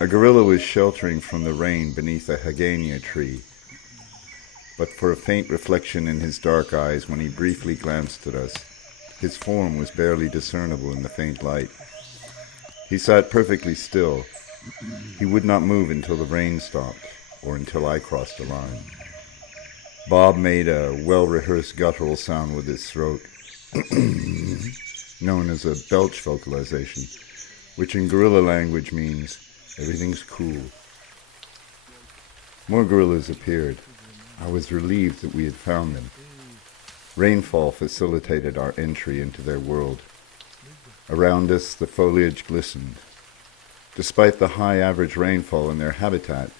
A gorilla was sheltering from the rain beneath a hagania tree, but for a faint reflection in his dark eyes when he briefly glanced at us, his form was barely discernible in the faint light. He sat perfectly still. He would not move until the rain stopped, or until I crossed the line. Bob made a well-rehearsed guttural sound with his throat, known as a belch vocalization, which in gorilla language means, everything's cool. More gorillas appeared. I was relieved that we had found them. Rainfall facilitated our entry into their world. Around us, the foliage glistened. Despite the high average rainfall in their habitat,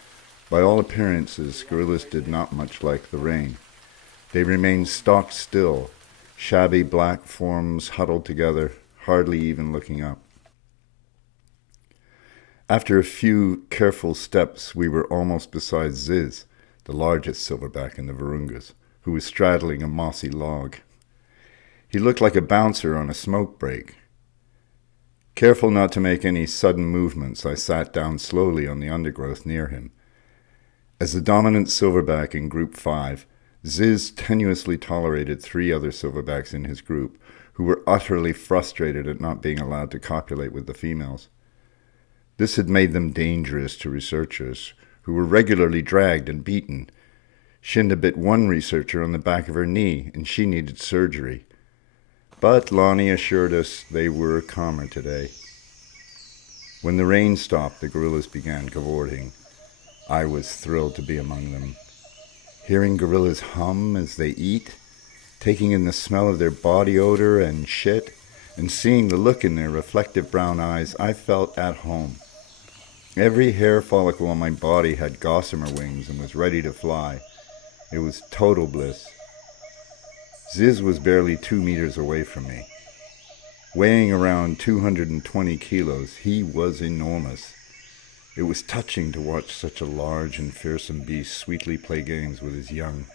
by all appearances, gorillas did not much like the rain. They remained stock still, shabby black forms huddled together, hardly even looking up. After a few careful steps, we were almost beside Ziz, the largest silverback in the Virungas, who was straddling a mossy log. He looked like a bouncer on a smoke break. Careful not to make any sudden movements, I sat down slowly on the undergrowth near him. As the dominant silverback in Group 5, Ziz tenuously tolerated 3 other silverbacks in his group, who were utterly frustrated at not being allowed to copulate with the females. This had made them dangerous to researchers, who were regularly dragged and beaten. Shinda bit one researcher on the back of her knee, and she needed surgery. But Lonnie assured us they were calmer today. When the rain stopped, the gorillas began cavorting. I was thrilled to be among them. Hearing gorillas hum as they eat, taking in the smell of their body odor and shit, and seeing the look in their reflective brown eyes, I felt at home. Every hair follicle on my body had gossamer wings and was ready to fly. It was total bliss. Ziz was barely 2 meters away from me. Weighing around 220 kilos, he was enormous. It was touching to watch such a large and fearsome beast sweetly play games with his young,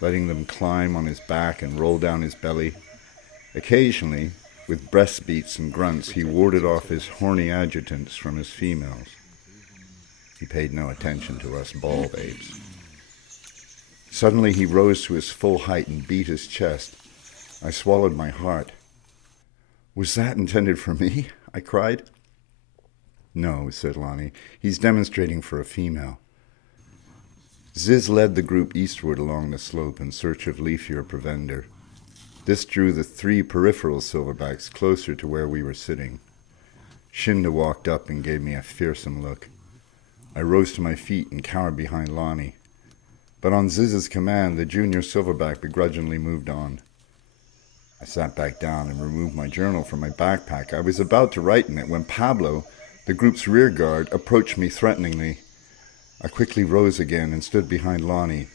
letting them climb on his back and roll down his belly. Occasionally, with breast beats and grunts, he warded off his horny adjutants from his females. He paid no attention to us ball babes. Suddenly he rose to his full height and beat his chest. I swallowed my heart. "Was that intended for me?" I cried. "No," said Lonnie. "He's demonstrating for a female." Ziz led the group eastward along the slope in search of leafier provender. This drew the 3 peripheral silverbacks closer to where we were sitting. Shinda walked up and gave me a fearsome look. I rose to my feet and cowered behind Lonnie. But on Ziz's command, the junior silverback begrudgingly moved on. I sat back down and removed my journal from my backpack. I was about to write in it when Pablo, the group's rear guard, approached me threateningly. I quickly rose again and stood behind Lonnie.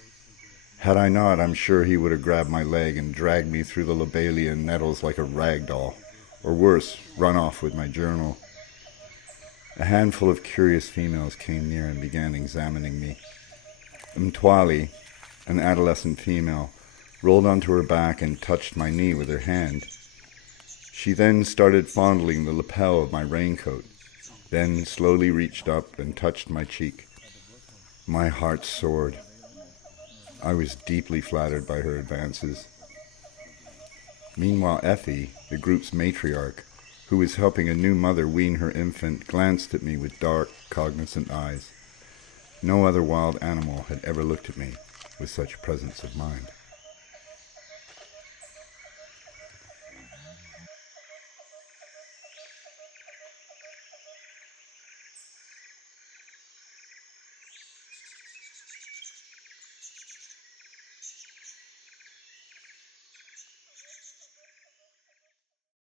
Had I not, I'm sure he would have grabbed my leg and dragged me through the lobelia nettles like a rag doll, or worse, run off with my journal. A handful of curious females came near and began examining me. Mtwali, an adolescent female, rolled onto her back and touched my knee with her hand. She then started fondling the lapel of my raincoat, then slowly reached up and touched my cheek. My heart soared. I was deeply flattered by her advances. Meanwhile, Effie, the group's matriarch, who was helping a new mother wean her infant, glanced at me with dark, cognizant eyes. No other wild animal had ever looked at me with such presence of mind.